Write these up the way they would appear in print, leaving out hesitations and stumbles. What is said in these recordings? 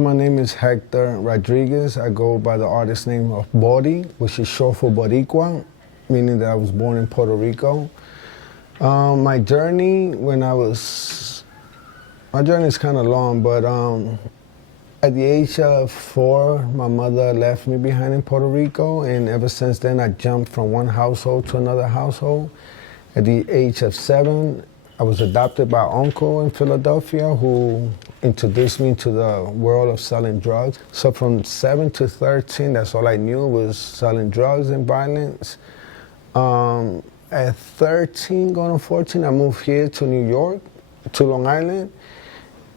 My name is Hector Rodriguez. I go by the artist name of Bori, which is short for Boricua, meaning that I was born in Puerto Rico. My journey is kind of long, but at the age of 4, my mother left me behind in Puerto Rico, and ever since then I jumped from one household to another household. At the age of 7, I was adopted by an uncle in Philadelphia who introduced me to the world of selling drugs. So from 7 to 13, that's all I knew was selling drugs and violence. At 13, going on 14, I moved here to New York, to Long Island.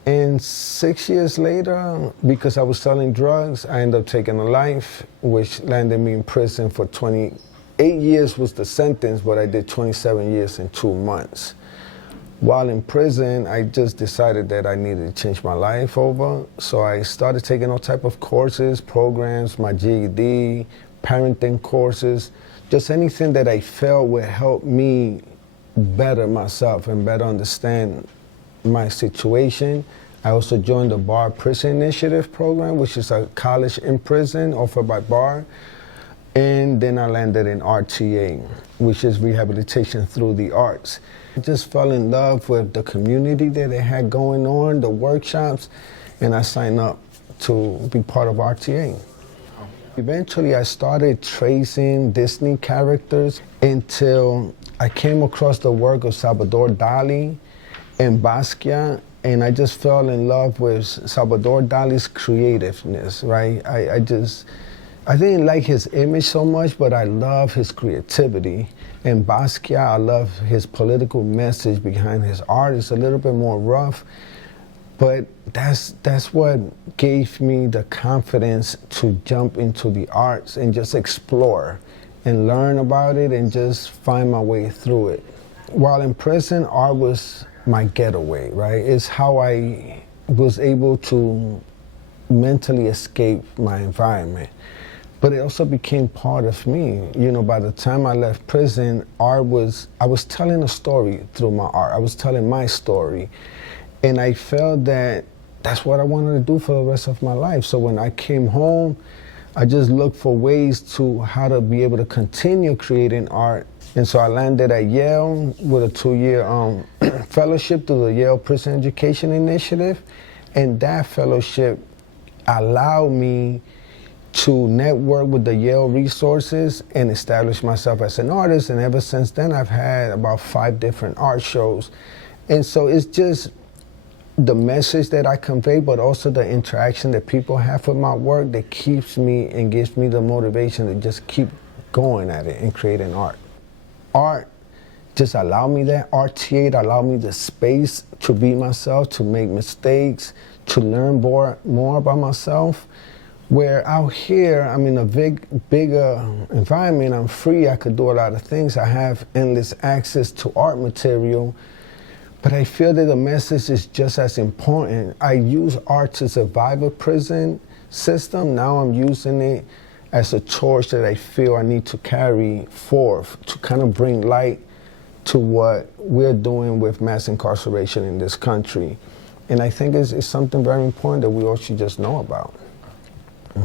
And 6 years later, because I was selling drugs, I ended up taking a life, which landed me in prison for 28 years was the sentence, but I did 27 years and 2 months. While in prison, I just decided that I needed to change my life over. So I started taking all type of courses, programs, my GED, parenting courses, just anything that I felt would help me better myself and better understand my situation. I also joined the Bar Prison Initiative program, which is a college in prison offered by Bar. And then I landed in RTA, which is rehabilitation through the arts. I just fell in love with the community that they had going on, the workshops, and I signed up to be part of RTA. Eventually, I started tracing Disney characters until I came across the work of Salvador Dali and Basquiat, and I just fell in love with Salvador Dali's creativeness, right? I didn't like his image so much, but I love his creativity. And Basquiat, I love his political message behind his art. It's a little bit more rough, but that's what gave me the confidence to jump into the arts and just explore and learn about it and just find my way through it. While in prison, art was my getaway, right? It's how I was able to mentally escape my environment. But it also became part of me. You know, by the time I left prison, I was telling a story through my art. I was telling my story. And I felt that that's what I wanted to do for the rest of my life. So when I came home, I just looked for ways to how to be able to continue creating art. And so I landed at Yale with a 2-year fellowship through the Yale Prison Education Initiative. And that fellowship allowed me to network with the Yale resources and establish myself as an artist. And ever since then, I've had about 5 different art shows. And so it's just the message that I convey, but also the interaction that people have with my work that keeps me and gives me the motivation to just keep going at it and creating art. Art just allowed me that. RTA allowed me the space to be myself, to make mistakes, to learn more about myself. Where out here, I'm in a bigger environment, I'm free, I could do a lot of things. I have endless access to art material, but I feel that the message is just as important. I use art to survive a prison system. Now I'm using it as a torch that I feel I need to carry forth to kind of bring light to what we're doing with mass incarceration in this country. And I think it's something very important that we all should just know about.